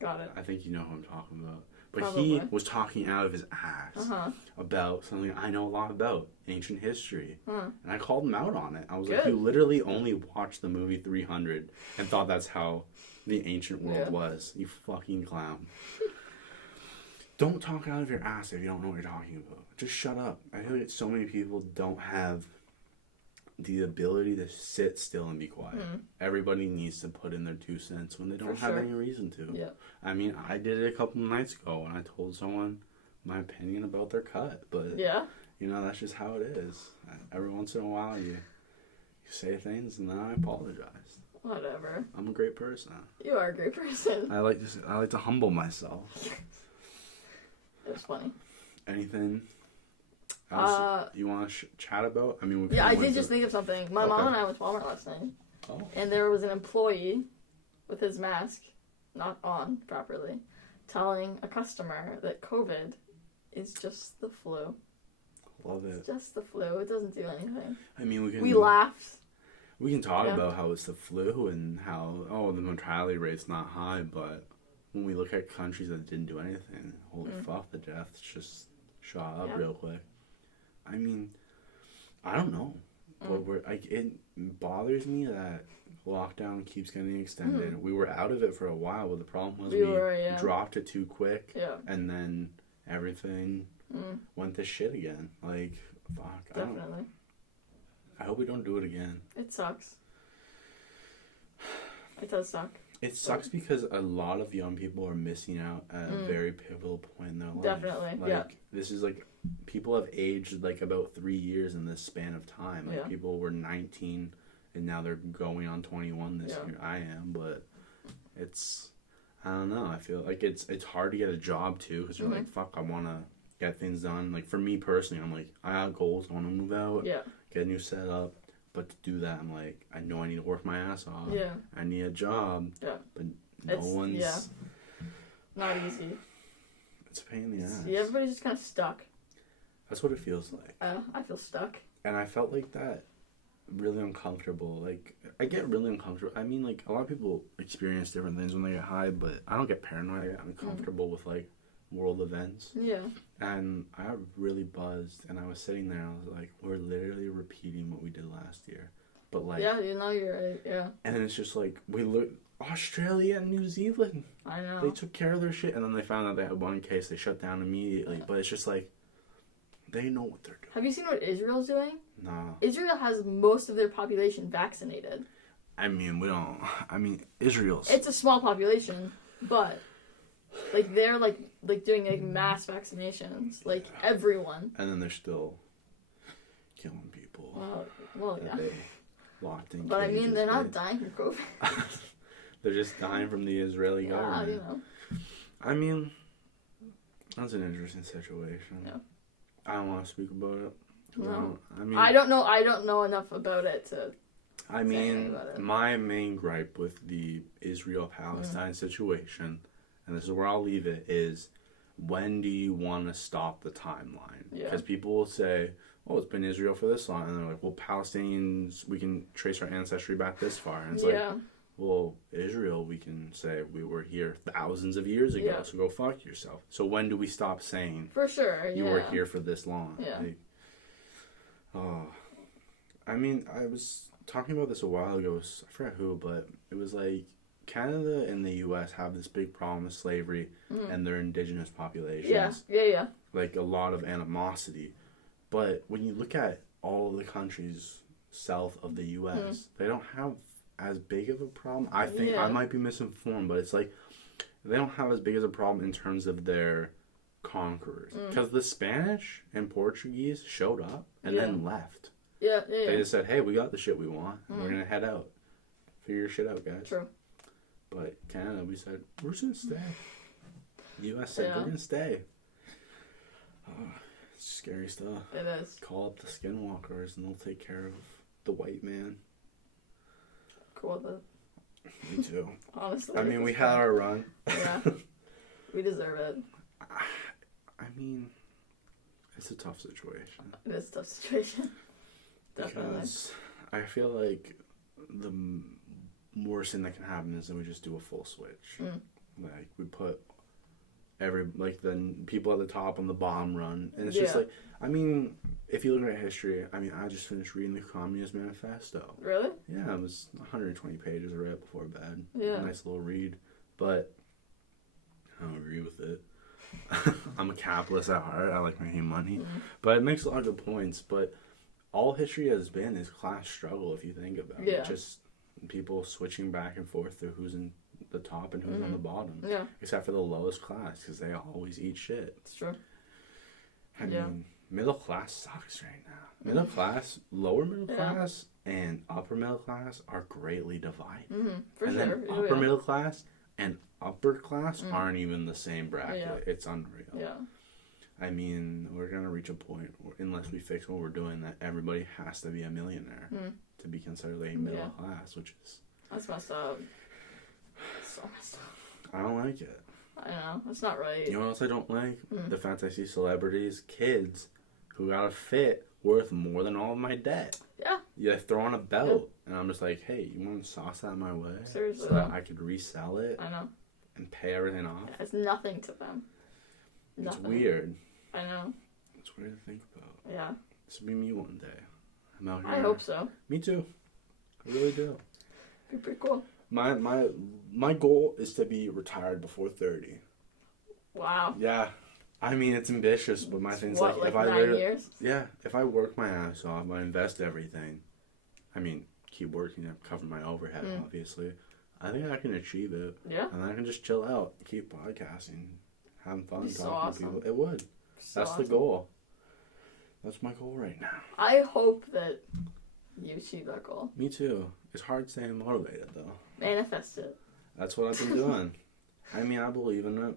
Got it. I think you know who I'm talking about. But he was talking out of his ass about something I know a lot about, ancient history. And I called him out on it. I was like, you literally only watched the movie 300 and thought that's how the ancient world was. You fucking clown. Don't talk out of your ass if you don't know what you're talking about. Just shut up. I feel like so many people don't have the ability to sit still and be quiet. Everybody needs to put in their 2 cents when they don't have any reason to. Yeah. I mean, I did it a couple of nights ago when I told someone my opinion about their cut. But, you know, that's just how it is. Every once in a while, you say things and then I apologize. Whatever. I'm a great person. You are a great person. I like to humble myself. It was funny. Anything else you want to chat about? I mean, I did just think of something. My mom and I went to Walmart last night. Oh. And there was an employee with his mask not on properly telling a customer that COVID is just the flu. Love it. It's just the flu. It doesn't do anything. I mean, we laughed. We can talk about how it's the flu and how, the mortality rate's not high, but when we look at countries that didn't do anything, holy fuck, the deaths just shot up real quick. I mean, I don't know. But it bothers me that lockdown keeps getting extended. We were out of it for a while, but the problem was we dropped it too quick. Yeah. And then everything went to shit again. Like, fuck. Definitely. I hope we don't do it again. It sucks. It does suck. It sucks because a lot of young people are missing out at a very pivotal point in their life. Definitely, This is people have aged about 3 years in this span of time. People were 19 and now they're going on 21 this year. I am, but I don't know. I feel like it's hard to get a job too because you're like, fuck, I want to get things done. Like for me personally, I'm like, I have goals. I want to move out, get a new setup. But to do that, I'm like, I know I need to work my ass off. Yeah. I need a job. Yeah. But one's... Yeah. Not easy. It's a pain in the ass. Yeah, everybody's just kind of stuck. That's what it feels like. I feel stuck. And I felt like that really uncomfortable. Like, I get really uncomfortable. I mean, like, a lot of people experience different things when they get high, but I don't get paranoid. I get uncomfortable with, like, world events. Yeah. And I got really buzzed, and I was sitting there, and I was like, we're literally repeating what we did last year. But, like... Yeah, you know, you're right, yeah. And it's just like, we look... Australia and New Zealand. I know. They took care of their shit, and then they found out they had one case. They shut down immediately. Yeah. But it's just like, they know what they're doing. Have you seen what Israel's doing? No. Israel has most of their population vaccinated. I mean, Israel's... It's a small population, but, like, they're, like doing, like, mass vaccinations. Like, everyone. And then they're still killing people. Well, yeah. They locked in But, cages, I mean, they're not dying from COVID. They're just dying from the Israeli government. You know. I mean, that's an interesting situation. Yeah. I don't want to speak about it. No. I don't know enough about it to I mean, my main gripe with the Israel-Palestine situation, and this is where I'll leave it, is when do you want to stop the timeline? Because people will say, oh, it's been Israel for this long. And they're like, well, Palestinians, we can trace our ancestry back this far. And it's like, well, Israel, we can say we were here thousands of years ago, so go fuck yourself. So when do we stop saying, for sure, you were here for this long? Yeah. Like, I mean, I was talking about this a while ago. I forgot who, but it was like Canada and the U.S. have this big problem with slavery and their indigenous populations. Yeah. Like a lot of animosity. But when you look at all of the countries south of the U.S., they don't have as big of a problem. I think I might be misinformed, but it's like they don't have as big as a problem in terms of their conquerors. Because the Spanish and Portuguese showed up and then left. Yeah. They just said, hey, we got the shit we want. We're going to head out. Figure your shit out, guys. True. But Canada, we said, we're just going to stay. The U.S. said, we're going to stay. It's scary stuff. It is. Call up the skinwalkers and they'll take care of the white man. Cool with it. Me too. Honestly. I mean, we had our run. Yeah. We deserve it. I mean, it's a tough situation. It is a tough situation. Definitely. Because I feel like the worst thing that can happen is that we just do a full switch. Like, we put the people at the top on the bottom run. And it's just like, I mean, if you look at history, I mean, I just finished reading the Communist Manifesto. Really? Yeah, it was 120 pages I read before bed. Yeah. A nice little read. But I don't agree with it. I'm a capitalist at heart. I like making money. But it makes a lot of good points. But all history has been is class struggle, if you think about it. Just people switching back and forth through who's in the top and who's on the bottom. Yeah. Except for the lowest class, because they always eat shit. It's true. I mean, middle class sucks right now. Middle class, lower middle class, and upper middle class are greatly divided. For and sure. Then upper middle class and upper class aren't even the same bracket. Yeah. It's unreal. Yeah. I mean, we're going to reach a point, unless we fix what we're doing, that everybody has to be a millionaire to be considered a middle class, which is... That's messed up. So messed up. I don't like it. I know. That's not right. You know what else I don't like? The fact I see celebrities, kids, who got a fit worth more than all of my debt. Yeah. You throw on a belt, and I'm just like, hey, you want to sauce that my way? Seriously. So that I could resell it? I know. And pay everything off? It's nothing to them. It's weird. I know. It's weird to think about. Yeah. This will be me one day. I'm out here. I hope so. Me too. I really do. Be pretty cool. My goal is to be retired before 30. Wow. Yeah. I mean, it's ambitious, but my thing's like if 9 years? Yeah. If I work my ass off, I invest everything. I mean, keep working and cover my overhead, obviously. I think I can achieve it. Yeah. And I can just chill out, keep podcasting, having fun, talking to people. It would. That's the goal. That's my goal right now. I hope that you achieve that goal. Me too. It's hard staying motivated, though. Manifest it. That's what I've been doing. I mean, I believe in it.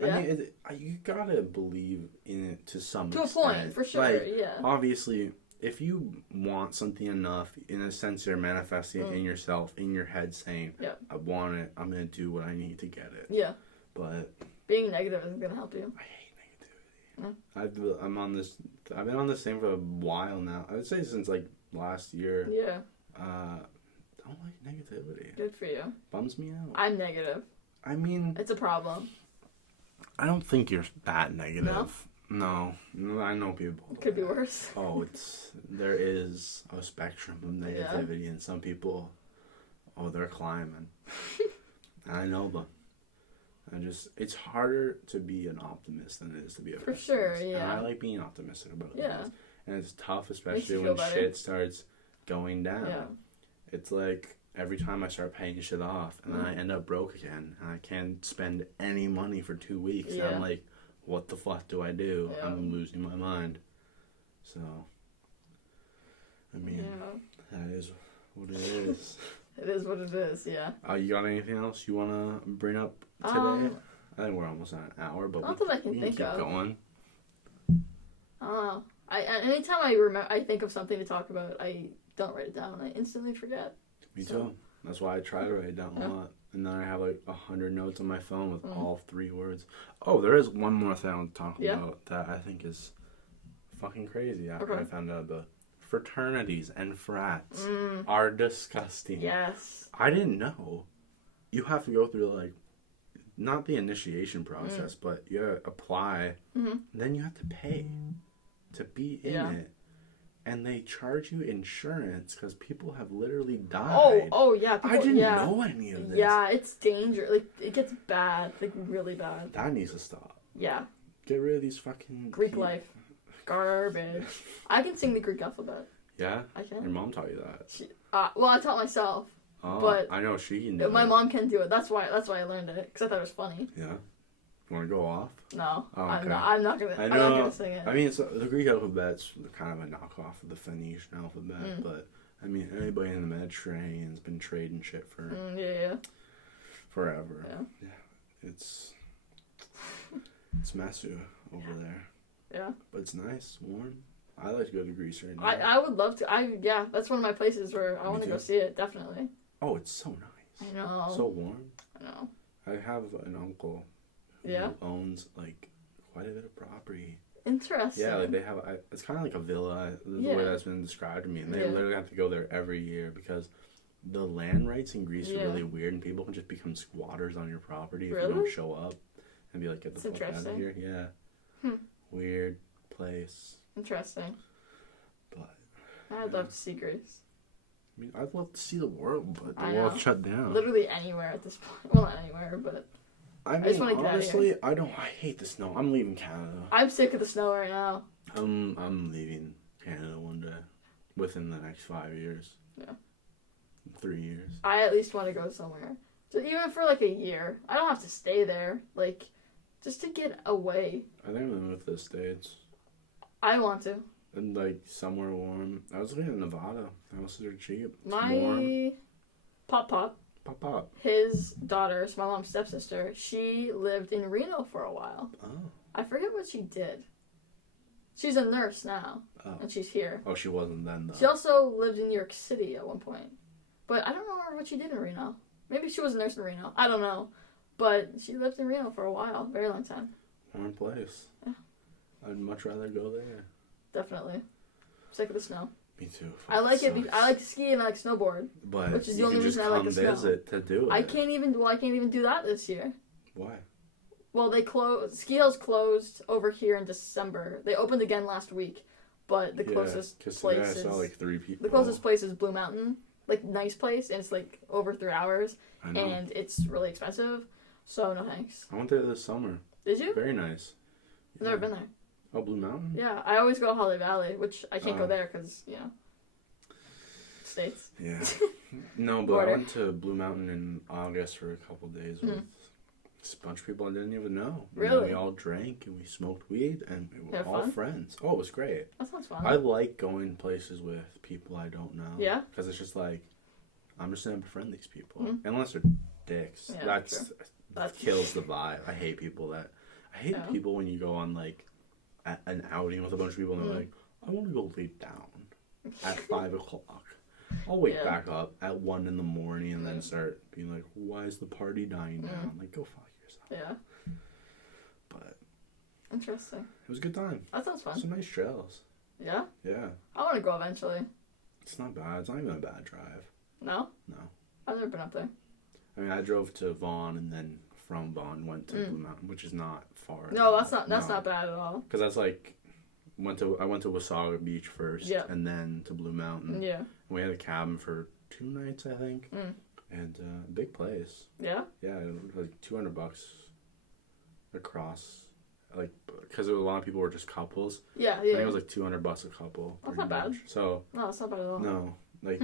Yeah. I mean, you gotta believe in it to some extent. To a point, for sure, like, obviously, if you want something enough, in a sense, you're manifesting it in yourself, in your head, saying, I want it, I'm gonna do what I need to get it. Yeah. But... being negative isn't gonna help you. I hate negativity. I've been on this thing for a while now. I would say since like last year. Yeah. Don't like negativity. Good for you. Bums me out. I'm negative. I mean, it's a problem. I don't think you're that negative. No, I know people. It could be worse. Oh, there is a spectrum of negativity, and some people, they're climbing. I know them. It's harder to be an optimist than it is to be a pessimist. For sure, yeah. And I like being optimistic about things. And it's tough, especially when shit starts going down. Yeah. It's like every time I start paying shit off, and then I end up broke again, and I can't spend any money for 2 weeks. Yeah. And I'm like, what the fuck do I do? Yeah. I'm losing my mind. So, I mean, that is what it is. It is what it is, yeah. You got anything else you want to bring up today? I think we're almost at an hour, but not that I can think keep going. I don't know. Anytime I think of something to talk about, I don't write it down. I instantly forget. Me too. That's why I try to write it down a lot. And then I have like 100 notes on my phone with all 3 words. Oh, there is one more thing I want to talk about that I think is fucking crazy after I found out the fraternities and frats are disgusting. Yes. I didn't know. You have to go through like, not the initiation process, but you gotta apply. Then you have to pay to be in it. And they charge you insurance because people have literally died. Oh yeah. I didn't know any of this. Yeah, it's dangerous. Like, it gets bad. Like, really bad. That needs to stop. Yeah. Get rid of these fucking... Greek life. Garbage. I can sing the Greek alphabet. Yeah? I can. Your mom taught you that? Well, I taught myself. Oh, but I know she can do it. My mom can do it. That's why I learned it. Because I thought it was funny. Yeah. You want to go off? No. Oh, okay. I'm not gonna sing it. I mean, the Greek alphabet's kind of a knockoff of the Phoenician alphabet, but I mean, anybody in the Mediterranean's been trading shit for forever. Yeah. It's Masu over there. Yeah. But it's nice, warm. I like to go to Greece right now. I would love to. That's one of my places where I want to go see it, definitely. Oh, it's so nice. I know. So warm. I know. I have an uncle who owns like quite a bit of property. Interesting. Yeah, like they have. It's kind of like a villa, the way that's been described to me, and they literally have to go there every year because the land rights in Greece are really weird, and people can just become squatters on your property if you don't show up and be like, get the fuck out of here. Yeah. Weird place. Interesting. But I'd love to see Greece. I mean, I'd love to see the world, but the world's shut down. Literally anywhere at this point. Well, not anywhere, but I just want to get honestly, out of here. I hate the snow. I'm leaving Canada. I'm sick of the snow right now. I'm leaving Canada one day, within the next 5 years. Yeah. 3 years. I at least want to go somewhere, so even for like a year. I don't have to stay there, like, just to get away. I think I'm gonna move to the States. I want to. And like somewhere warm. I was looking at Nevada. Houses are cheap. My pop. His daughter, so my mom's stepsister, she lived in Reno for a while. Oh. I forget what she did. She's a nurse now, and she's here. Oh, she wasn't then, though. She also lived in New York City at one point. But I don't remember what she did in Reno. Maybe she was a nurse in Reno. I don't know. But she lived in Reno for a while. Very long time. Warm place. Yeah. I'd much rather go there. Definitely. I'm sick of the snow. Me too. I like it. I like to ski and I like snowboard. But which is the only reason I like the snow. To do it. I can't even do that this year. Why? Well, ski hills closed over here in December. They opened again last week, but the closest place I saw like 3 people. The closest place is Blue Mountain, like nice place, and it's like over 3 hours, and it's really expensive. So no thanks. I went there this summer. Did you? Very nice. I've never been there. Oh, Blue Mountain? Yeah, I always go to Holly Valley, which I can't go there because, States. Yeah. No, but I went to Blue Mountain in August for a couple days with a bunch of people I didn't even know. Really? And we all drank and we smoked weed and we were all friends. Oh, it was great. That sounds fun. I like going places with people I don't know. Yeah? Because it's just like, I'm just going to befriend these people. Mm-hmm. Unless they're dicks. Yeah, that kills the vibe. I hate people that... I hate people when you go on, like, an outing with a bunch of people and they're like, I want to go lay down at 5 o'clock. I'll wake back up at 1 in the morning and then start being like, why is the party dying down? Like, go fuck yourself. Yeah. But Interesting. It was a good time. That sounds fun. Some nice trails. Yeah? Yeah. I want to go eventually. It's not bad. It's not even a bad drive. No? No. I've never been up there. I mean, I drove to Vaughan and then from Vaughan went to Blue Mountain, which is not far. No, that's not bad at all. Because that's like, I went to Wasaga Beach first, and then to Blue Mountain. Yeah. And we had a cabin for 2 nights, I think. And big place. Yeah? Yeah, it was like $200 across. Like, because a lot of people were just couples. Yeah. I think it was like $200 a couple. That's not bad. So. No, that's not bad at all. No, like.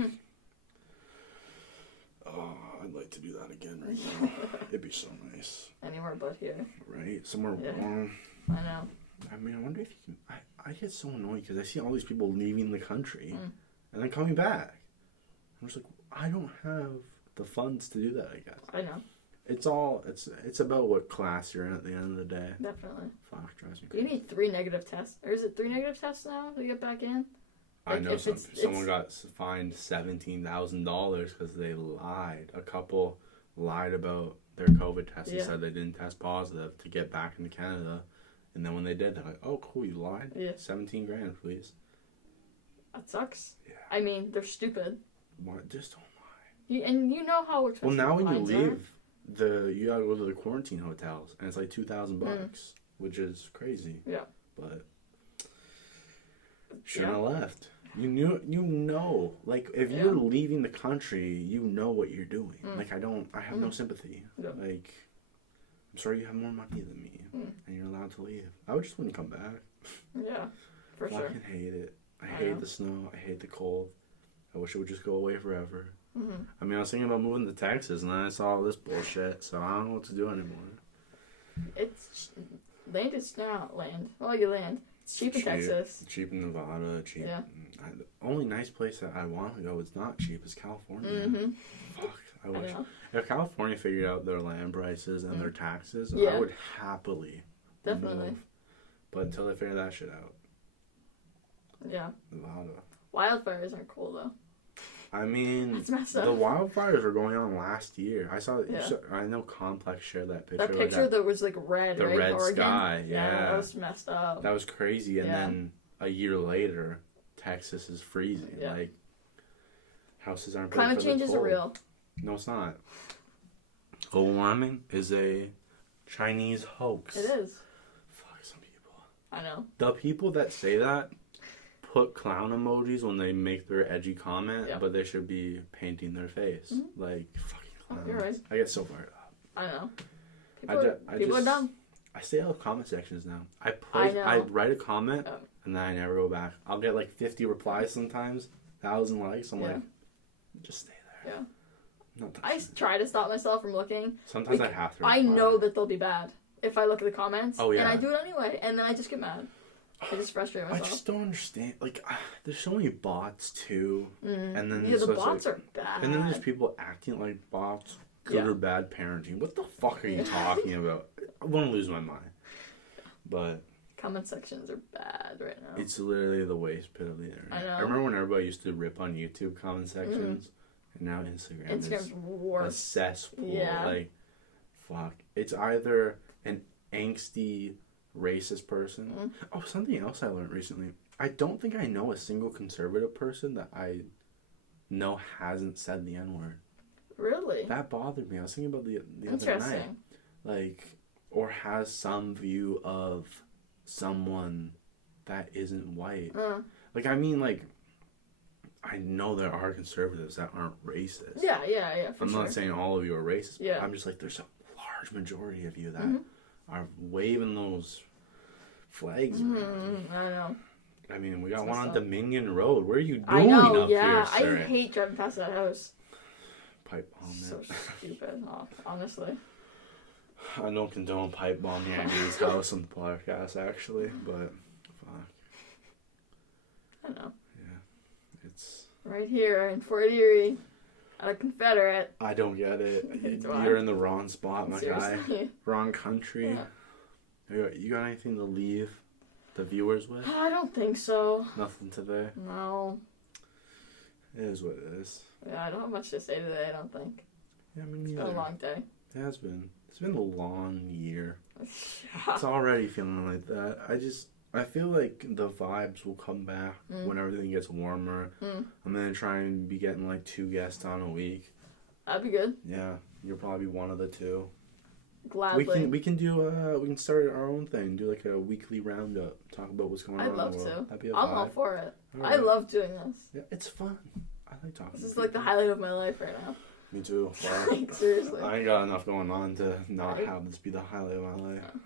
Oh, I'd like to do that again right now. It'd be so nice. Anywhere but here. Right? Somewhere warm. I know. I mean, I wonder if you can... I get so annoyed because I see all these people leaving the country and then coming back. I'm just like, I don't have the funds to do that, I guess. I know. It's about what class you're in at the end of the day. Definitely. Fuck, drives me crazy. You need 3 negative tests. Or is it 3 negative tests now to get back in? Like, I know someone got fined $17,000 because they lied. A couple lied about their COVID test and said they didn't test positive to get back into Canada. And then when they did, they're like, "Oh, cool, you lied. Yeah. $17,000, please." That sucks. Yeah. I mean, they're stupid. What? Just don't lie. And you know how expensive. Well, now when you leave, you gotta go to the quarantine hotels, and it's like $2,000, which is crazy. Yeah. But shouldn't have left. You know, like, if you're leaving the country, you know what you're doing. Like, I have no sympathy. Yeah. Like, I'm sorry you have more money than me, and you're allowed to leave. I just wouldn't come back. Yeah, for sure. I fucking hate it. I hate the snow. I hate the cold. I wish it would just go away forever. I mean, I was thinking about moving to Texas, and then I saw all this bullshit, so I don't know what to do anymore. Land is not land. Well, you land. It's cheap in Texas. Cheap in Nevada. Cheap. Yeah. The only nice place that I want to go is not cheap is California. Fuck. I wish. If California figured out their land prices and their taxes, I would happily move. But until they figure that shit out. Yeah. Nevada. Wildfires aren't cool, though. I mean, the wildfires were going on last year. I saw. I know Complex shared that picture. That picture that was like red, the right? red Oregon. Sky. Yeah, that was messed up. That was crazy. And then a year later, Texas is freezing. Yeah. Like, houses aren't. Climate change is real. No, it's not. Global warming is a Chinese hoax. It is. Fuck some people. I know. The people that say that put clown emojis when they make their edgy comment, but they should be painting their face. Like, fucking clowns. You're right. I get so fired up. I know. People are dumb. I stay out of comment sections now. I write a comment, and then I never go back. I'll get like 50 replies sometimes, 1,000 likes. I'm like, just stay there. Yeah. I try to stop myself from looking. Sometimes I have to reply. I know that they'll be bad if I look at the comments. Oh, yeah. And I do it anyway, and then I just get mad. I just frustrate myself. I just don't understand. Like, there's so many bots too, and then the bots are bad. And then there's people acting like bots. Good or bad parenting. What the fuck are you talking about? I want to lose my mind. But comment sections are bad right now. It's literally the waste pit of the internet. I know. I remember when everybody used to rip on YouTube comment sections, and now Instagram's is worse. A cesspool. Yeah. Like, fuck. It's either an angsty racist person. Oh, something else I learned recently. I don't think I know a single conservative person that I know hasn't said the N-word. Really? That bothered me. I was thinking about the other night. Like, or has some view of someone that isn't white. Like, I mean, like, I know there are conservatives that aren't racist. Yeah, for I'm sure. not saying all of you are racist, but I'm just like, there's a large majority of you that are waving those flags around. I know. I mean, we got one on Dominion Road. Where are you doing up here, sir? I hate driving past that house. Pipe bomb So stupid, honestly. I don't condone pipe bombing Andy's house on the podcast, actually, but fuck. I know. Yeah, it's right here in Fort Erie. At a Confederate. I don't get it. You're in the wrong spot, my guy. Wrong country. Yeah. You got anything to leave the viewers with? I don't think so. Nothing today? No. It is what it is. Yeah, I don't have much to say today, I don't think. Yeah, me neither. It's been a long day. It has been. It's been a long year. It's already feeling like that. I feel like the vibes will come back when everything gets warmer. I'm going to try and be getting like 2 guests on a week. That'd be good. Yeah, you'll probably be one of the 2. Gladly. We can start our own thing. Do like a weekly roundup. Talk about what's going on. I'd love to. That'd be a I'm vibe. all for it. Right. I love doing this. Yeah, it's fun. I like talking. This is like the highlight of my life right now. Me too. Like, seriously. I ain't got enough going on to not have this be the highlight of my life. Yeah.